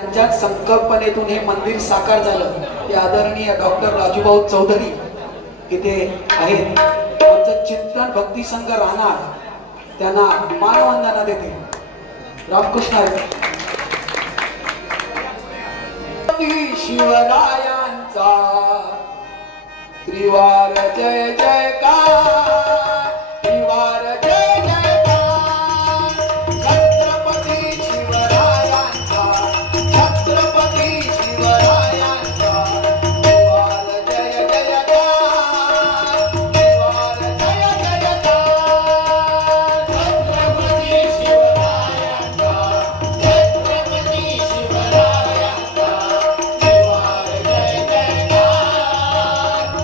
त्यांच्या संकल्पनेतून हे मंदिर साकार झालं। ते आदरणीय डॉक्टर राजूभाऊ चौधरी इथे आहेत। आमचं चिंतन भक्ती संघ राहणार त्यांना मानवंदना देते। रामकृष्ण हरी। शिवरायांचा त्रिवार जय जयकार, त्रिवार जय जयकार। छत्रपती शिवरायांचा, छत्रपती शिवरायांचा त्रिवार जय जयकार, त्रिवार जय जयकार। छत्रपती शिवरायांचा, छत्रपती शिवरायांचा त्रिवार जय जयकार,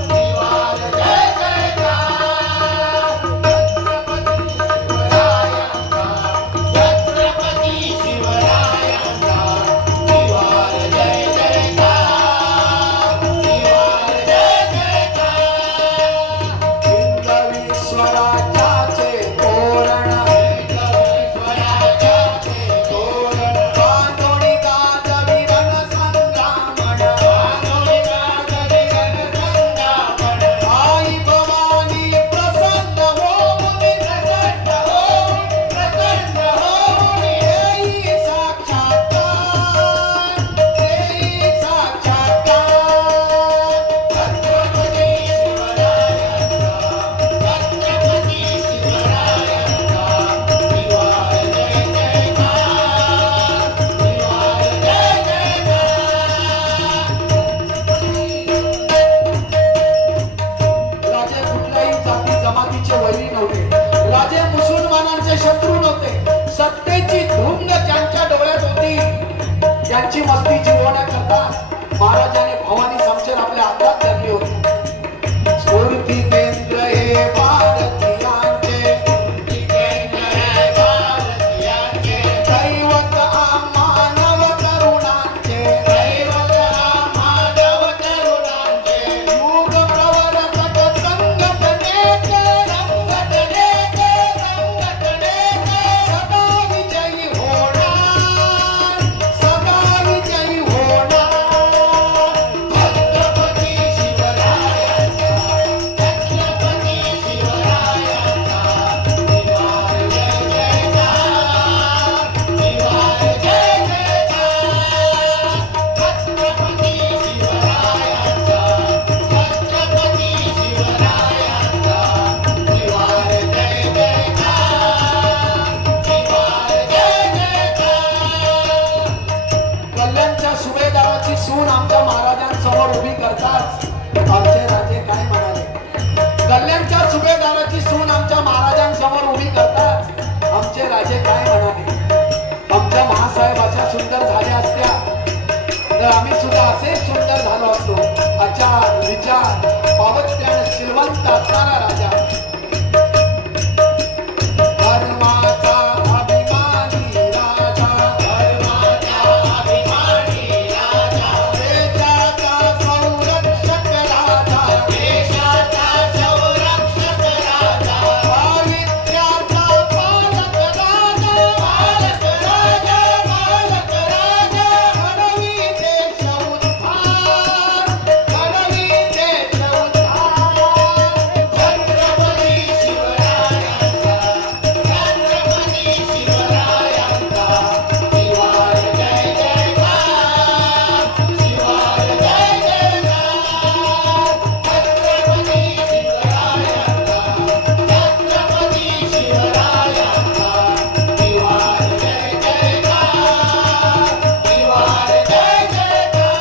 त्रिवार जय जयकार। छत्रपती शिवरायांचा, त्रिवार जय जयकार, त्रिवार जय जयकार। हिंदवी स्वराज्याचे तोरण, हिंदवी स्वराज्याचे तोरण, बांधोळी गाजवी रणसंग्रामण, बांधोळी गाजवी रणसंग्रामण। आई भवानी प्रसन्न होऊन, प्रसन्न होऊन, प्रसन्न होऊन येई साक्षात्कार, येई साक्षात्कार। छत्रपती शिवरायांचा, छत्रपती शिवरायांचा त्रिवार जय जयकार, त्रिवार जय जयकार। राजे कुठल्याही जाती जमातीचे वैरी नव्हते। राजे मुसलमानांचे शत्रू नव्हते। सत्तेची धुंद ज्यांच्या डोळ्यात होती त्यांची मस्ती जिरवण्याकरता महाराजाने भवानी समशेर आपल्या हातात धरली होती। स्फूर्ती केंद्र हे भारतीयांचे, स्फूर्ती केंद्र हे भारतीयांचे। दैवत मानव तरुणांचे, दैवत मानव तरुणांचे। युग प्रवर्तक संघटनेचे, संघटनेचे, संघटनेचे सदा विजयी होणार, सदा विजयी होणार। छत्रपती शिवरायांचा, छत्रपती शिवरायांचा त्रिवार जय जयकार, त्रिवार जय जयकार। छत्रपती शिवरायांचा, छत्रपती शिवरायांचा त्रिवार जय जयकार, त्रिवार जय जयकार। कल्याणच्या सुभेदाराची सून आमच्या महाराजांसमोर उभी करताच आमचे राजे काय म्हणाले? कल्याणच्या सुभेदाराची सून आमच्या महाराजांसमोर उभी करताच आमचे राजे काय म्हणाले? आमच्या महासाहेब अशा सुंदर झाल्या असत्या तर आम्ही सुद्धा असे सुंदर झालो असतो। आचार विचार पावत्याने श्रीमंत असणारा राजा, धर्माचा अभिमानी राजा, धर्माचा अभिमानी राजा। देशाचा संरक्षक राजा, देशाचा संरक्षक राजा। पावित्र्याचा पालक राजा, पालक राजा, पालक राजा। घडवी देश उद्धार, घडवी देश उद्धार। छत्रपती शिवरायांचा, छत्रपती शिवरायांचा त्रिवार जय जयकार, त्रिवार जय जयकार। छत्रपती शिवरायांचा, छत्रपती शिवरायांचा त्रिवार जय जयकार, त्रिवार जय जयकार।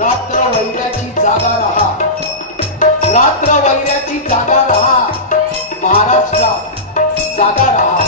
रात्र वैऱ्याची जागा रहा, रात्र वैऱ्याची जागा रहा, महाराष्ट्रात जागा रहा।